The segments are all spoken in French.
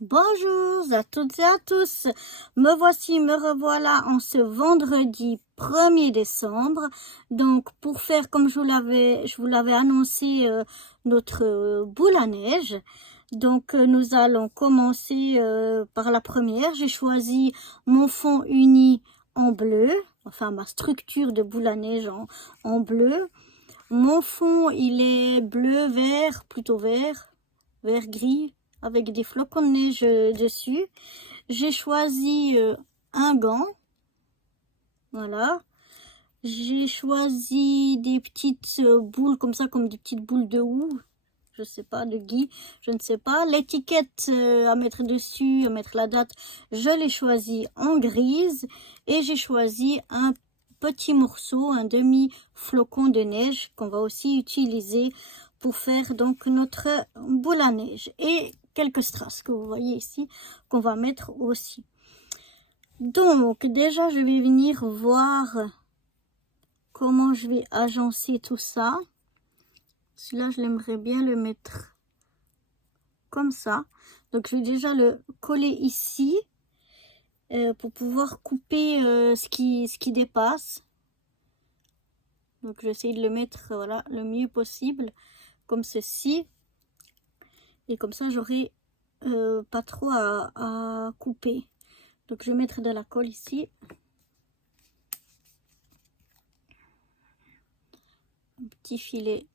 Bonjour à toutes et à tous, me voici, me revoilà en ce vendredi 1er décembre. Donc pour faire comme je vous l'avais annoncé, notre boule à neige. Donc nous allons commencer par la première. J'ai choisi mon fond uni en bleu, enfin ma structure de boule à neige en bleu. Mon fond il est bleu, vert, plutôt vert gris, avec des flocons de neige dessus. J'ai choisi un gant, voilà. J'ai choisi des petites boules comme ça, comme des petites boules de houx, je sais pas, de gui, je ne sais pas. L'étiquette à mettre dessus, à mettre la date, je l'ai choisi en grise. Et j'ai choisi un petit morceau, un demi flocon de neige qu'on va aussi utiliser pour faire donc notre boule à neige. Et quelques strass que vous voyez ici, qu'on va mettre aussi. Donc déjà je vais venir voir comment je vais agencer tout ça. Celui-là je l'aimerais bien le mettre comme ça. Donc je vais déjà le coller ici pour pouvoir couper ce qui dépasse. Donc j'essaie de le mettre voilà, le mieux possible comme ceci. Et comme ça j'aurai pas trop à couper. Donc je vais mettre de la colle ici. Un petit filet.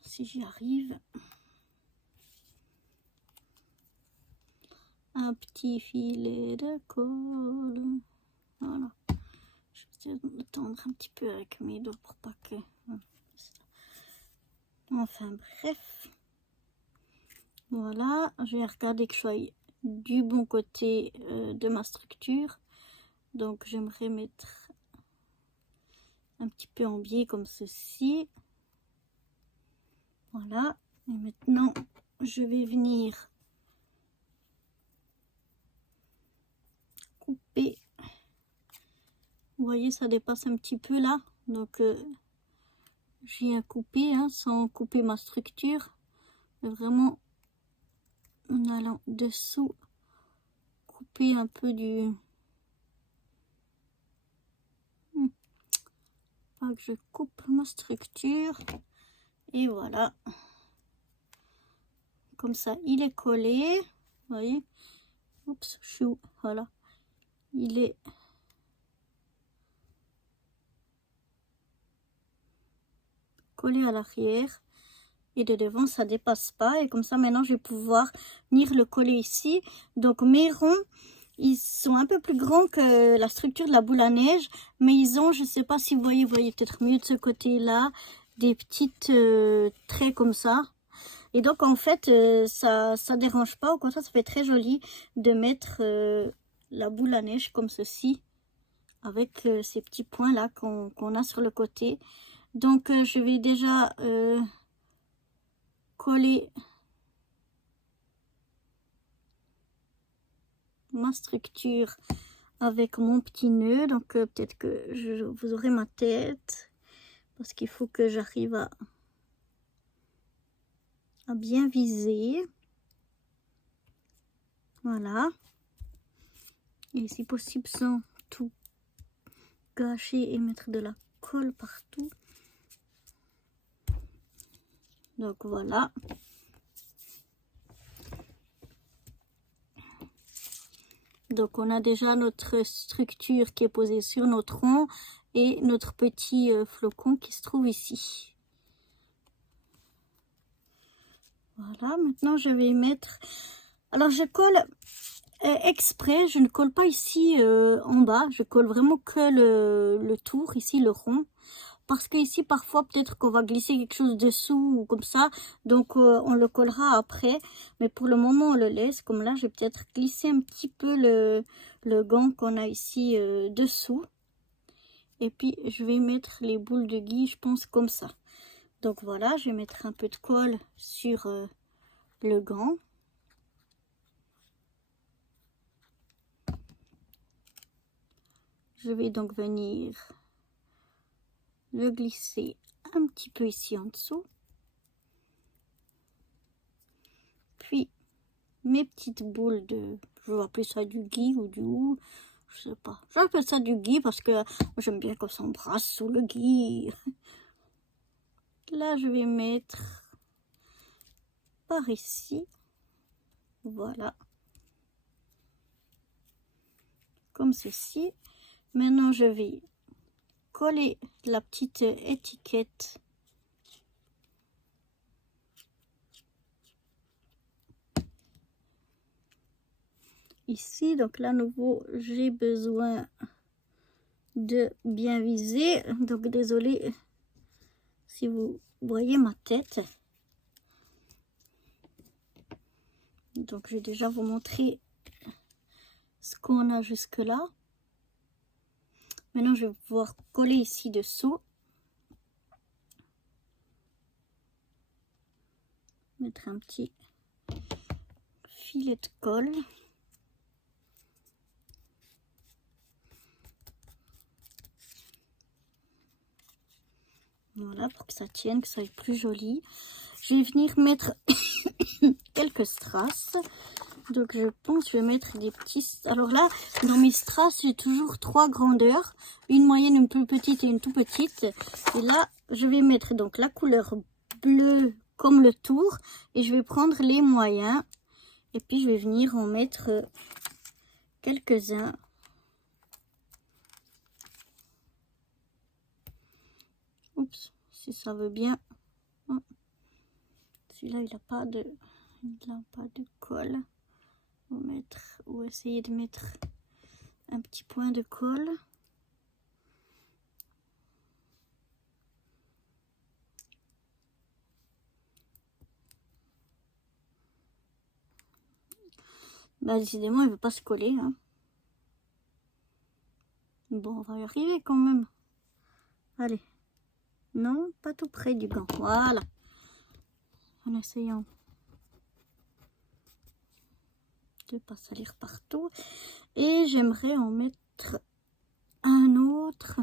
Si j'y arrive. Un petit filet de colle. Voilà. Je vais essayer de tendre un petit peu avec mes doigts pour pas que... Enfin bref. Voilà. Je vais regarder que je sois du bon côté de ma structure. Donc j'aimerais mettre un petit peu en biais comme ceci. Voilà. Et maintenant je vais venir couper. Vous voyez, ça dépasse un petit peu là. Donc j'ai à couper hein, sans couper ma structure. Mais vraiment en allant dessous, couper un peu du... Pas que je coupe ma structure. Et voilà. Comme ça, il est collé. Vous voyez. Oups, chou. Voilà. Il est... collé à l'arrière. Et de devant, ça dépasse pas. Et comme ça, maintenant, je vais pouvoir venir le coller ici. Donc, mes ronds, ils sont un peu plus grands que la structure de la boule à neige. Mais ils ont, je sais pas si vous voyez peut-être mieux de ce côté-là, des petites traits comme ça. Et donc, en fait, ça dérange pas. Au contraire, ça fait très joli de mettre la boule à neige comme ceci. Avec ces petits points-là qu'on a sur le côté. Donc, je vais déjà... coller ma structure avec mon petit nœud. Donc peut-être que vous aurez ma tête parce qu'il faut que j'arrive à bien viser. Voilà. Et si possible sans tout gâcher et mettre de la colle partout. Donc voilà. Donc on a déjà notre structure qui est posée sur notre rond et notre petit flocon qui se trouve ici. Voilà, maintenant je vais mettre... Alors je colle exprès, je ne colle pas ici en bas, je colle vraiment que le tour, ici le rond. Parce que ici parfois peut-être qu'on va glisser quelque chose dessous ou comme ça, donc on le collera après. Mais pour le moment on le laisse, comme là je vais peut-être glisser un petit peu le gant qu'on a ici dessous. Et puis je vais mettre les boules de gui, je pense comme ça. Donc voilà, je vais mettre un peu de colle sur le gant. Je vais donc venir le glisser un petit peu ici en dessous. mes petites boules de, je vais appeler ça du gui ou du hou, je sais pas. J'appelle ça du gui parce que j'aime bien qu'on s'embrasse sous le gui. Là, je vais mettre par ici. Voilà. Comme ceci. Maintenant, je vais coller la petite étiquette. Ici, donc là, à nouveau, j'ai besoin de bien viser. Donc, désolé si vous voyez ma tête. Donc, je vais déjà vous montrer ce qu'on a jusque là. Maintenant, je vais pouvoir coller ici dessous. Mettre un petit filet de colle. Voilà, pour que ça tienne, que ça soit plus joli. Je vais venir mettre quelques strass. Donc je pense que je vais mettre des petits... Alors là, dans mes strass, j'ai toujours 3 grandeurs. Une moyenne, une plus petite et une tout petite. Et là, je vais mettre donc la couleur bleue comme le tour. Et je vais prendre les moyens. Et puis je vais venir en mettre quelques-uns. Oups, si ça veut bien. Oh. Celui-là, il n'a pas de colle. Ou essayer de mettre un petit point de colle. Bah, décidément, il ne veut pas se coller. Hein. Bon, on va y arriver quand même. Allez. Non, pas tout près du gant. Voilà. En essayant de ne pas salir partout. Et j'aimerais en mettre un autre.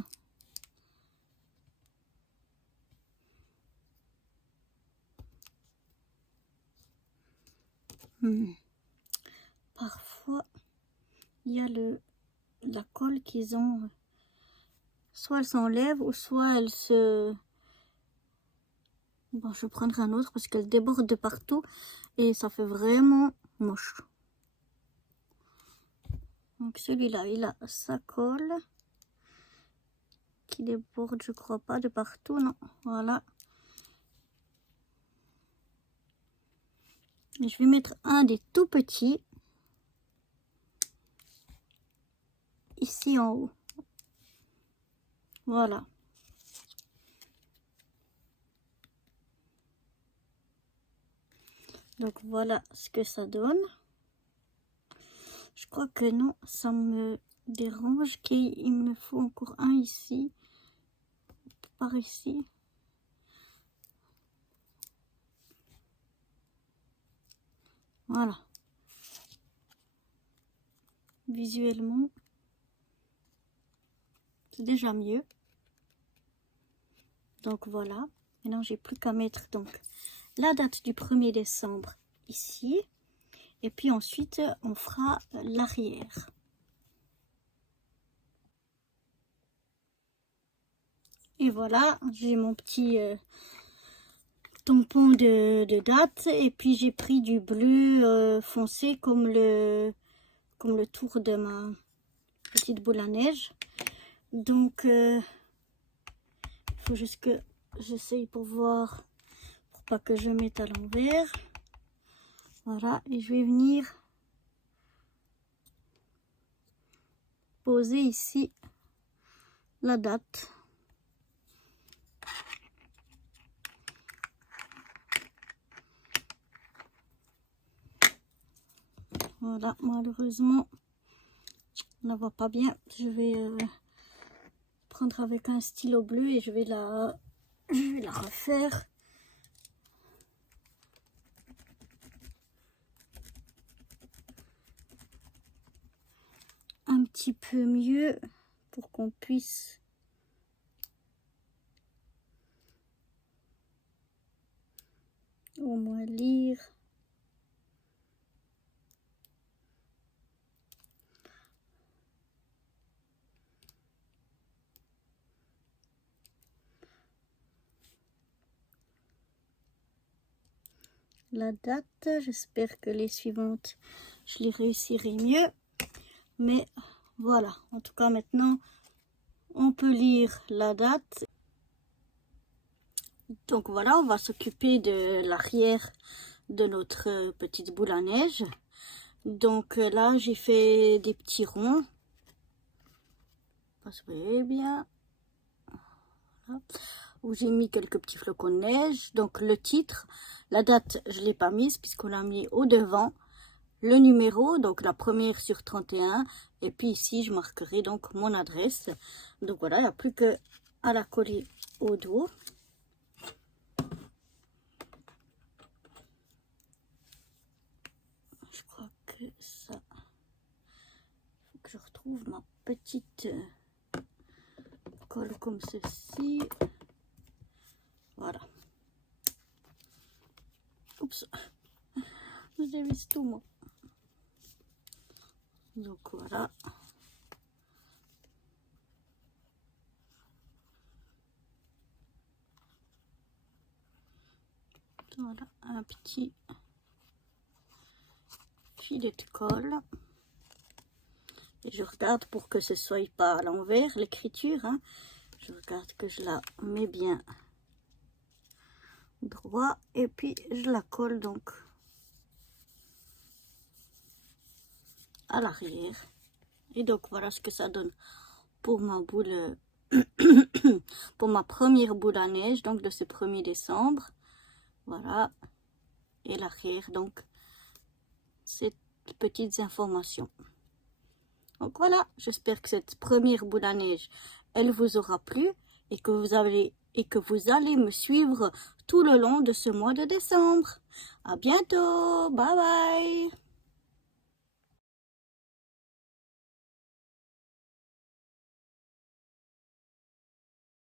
Parfois, il y a la colle qu'ils ont. Soit elle s'enlève ou soit elle se... Bon, je prendrai un autre parce qu'elle déborde de partout et ça fait vraiment moche. Donc celui-là, il a sa colle qui déborde, je crois pas, de partout. Non, voilà. Et je vais mettre un des tout petits ici en haut. Voilà. Donc voilà ce que ça donne. Je crois que non, ça me dérange qu'il me faut encore un ici, par ici. Voilà. Visuellement, c'est déjà mieux. Donc voilà. Maintenant, j'ai plus qu'à mettre donc la date du 1er décembre ici. Et puis ensuite, on fera l'arrière. Et voilà, j'ai mon petit tampon de date. Et puis j'ai pris du bleu foncé comme le tour de ma petite boule à neige. Donc, il faut juste que j'essaye pour voir, pour pas que je mette à l'envers. Voilà, et je vais venir poser ici la date. Voilà, malheureusement, on la voit pas bien. Je vais prendre avec un stylo bleu et je vais la refaire. Un petit peu mieux pour qu'on puisse au moins lire. la date. J'espère que les suivantes, je les réussirai mieux. Mais voilà, en tout cas maintenant, on peut lire la date. Donc voilà, on va s'occuper de l'arrière de notre petite boule à neige. Donc là, j'ai fait des petits ronds. Vous voyez bien. Voilà. Où j'ai mis quelques petits flocons de neige. Donc le titre, la date, je ne l'ai pas mise puisqu'on l'a mis au devant. Le numéro, donc la première sur 31. Et puis ici, je marquerai donc mon adresse. Donc voilà, il n'y a plus que à la coller au dos. Je crois que ça... faut que je retrouve ma petite colle comme ceci. Voilà. Oups. J'ai vu tout moi. Donc voilà. Voilà un petit filet de colle. Et je regarde pour que ce soit pas à l'envers l'écriture. Hein. Je regarde que je la mets bien droit et puis je la colle donc à l'arrière. Et donc voilà ce que ça donne pour ma boule, pour ma première boule à neige donc de ce 1er décembre. Voilà, et l'arrière donc ces petites informations. Donc voilà, j'espère que cette première boule à neige elle vous aura plu et que vous allez me suivre tout le long de ce mois de décembre. À bientôt, bye bye.